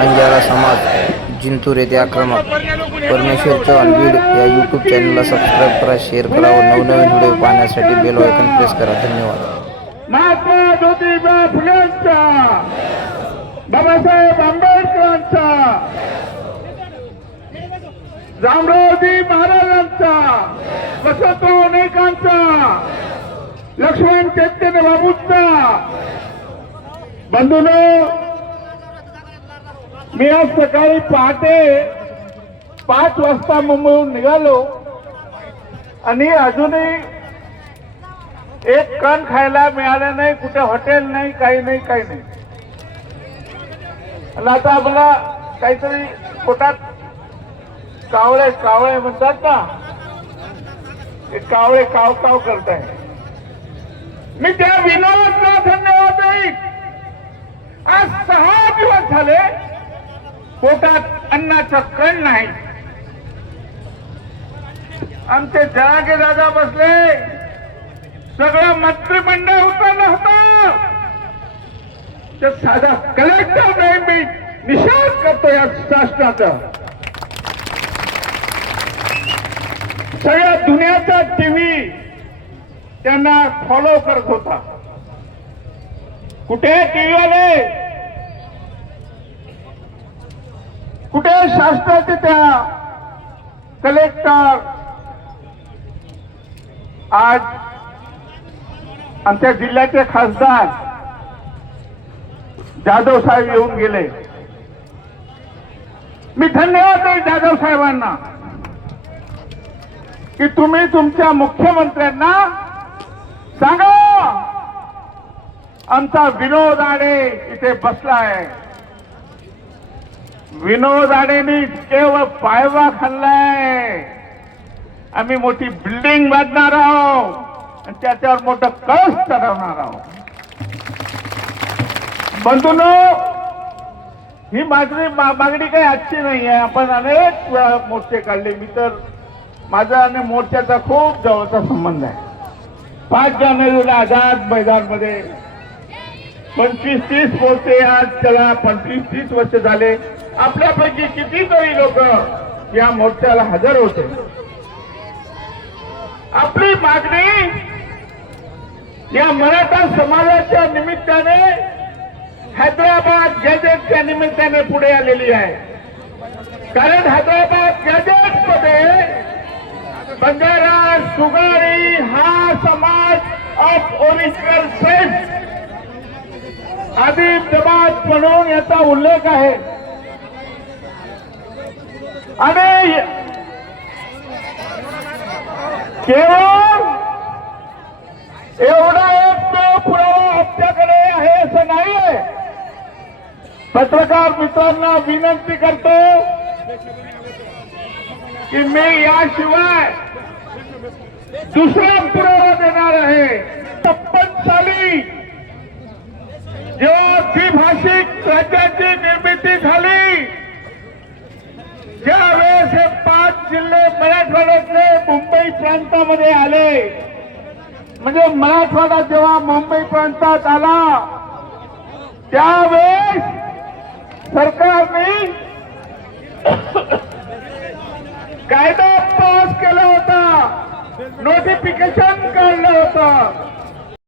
अंजारा समाज जिंतूर येथे आक्रमक. परमेश्वर चव्हाण बीड या यूट्यूब चॅनलला सबस्क्राईब करा शेअर करा व नवनवीन व्हिडिओ पाहण्यासाठी बेल आयकॉन प्रेस करा. धन्यवाद. महात्मा ज्योतिबा फुलेंचा बाबासाहेब आंबेडकरांचा रामरावजी महाराजांचा वसंतराव अनेकांचा लक्ष्मण चैतन्य बाबूंचा. बंधूनो मी आज सकाळी पहाटे पाच वाजता मुंबईहून निघालो आणि अजूनही एक कण खायला मिळालं नाही कुठे हॉटेल नाही काही नाही काही नाही. आणि आता आम्हाला काहीतरी पोटात कावळे कावळे म्हणतात ना ते कावळे काव काव करत आहे मी त्या विनोदला धन्यवाद देईन. आज सहा दिवस झाले पोटात अन्नाचा कण नाही. आमचे जागे दादा बसले. सगळं मंत्रिमंडळ उतरलं होतं. तर साधा कलेक्टर नाही मी निषेध करतो या शासनाचा. सगळ्या दुनियाचा टीव्ही त्यांना फॉलो करत होता. कुठे टीव्ही आले कुठे शासनाचे त्या कलेक्टर? आज आमच्या जिल्ह्याचे खासदार जाधव साहेब येऊन गेले. मी धन्यवाद देईल जाधव साहेबांना की तुम्ही तुमच्या मुख्यमंत्र्यांना सांगा. आमचा विनोद आडे इथे बसलाय. विनोद आडेनी केवळ पायवा खाल्लाय. आम्ही मोठी बिल्डिंग बांधणार आहोत. आणि त्याच्यावर मोठं कळस चढवणार आहोत. बंधून ही माझी मागणी काही आजची नाही आहे. आपण अनेक वेळा मोर्चे काढले. मी तर माझा आणि मोर्चाचा खूप जवळचा संबंध आहे. पाच जानेवारीला आझाद मैदानमध्ये पंचवीस तीस मोर्चे आज त्याला पंचवीस तीस वर्ष झाले. आपल्यापैकी कितीतरी लोक या मोर्चाला हजर होते. आपली मागणी या मराठा समाजाच्या निमित्ताने हैदराबाद गॅजेटच्या निमित्ताने पुढे आलेली आहे. कारण हैदराबाद गॅजेटमध्ये बंजारा सुगारी हा समाज ऑफ ओरिजिनल सेल्फ आदी जमात म्हणून याचा उल्लेख आहे. आणि केवळ एवढा एक तो पुरावा आपल्याकडे आहे असं नाही आहे पत्रकार मित्रांना विनंती करतो की मी याशिवाय दुसरा पुरावा देणार आहे. छप्पन साली जेव्हा द्विभाषिक राज्याची निर्मिती झाली असे पाच जिल्हे मराठवाड्यातले मुंबई प्रांतामध्ये आले. म्हणजे मराठवाडा जेव्हा मुंबई प्रांतात आला त्यावेळेस सरकारने कायदा पास केला होता. नोटिफिकेशन काढलं होतं.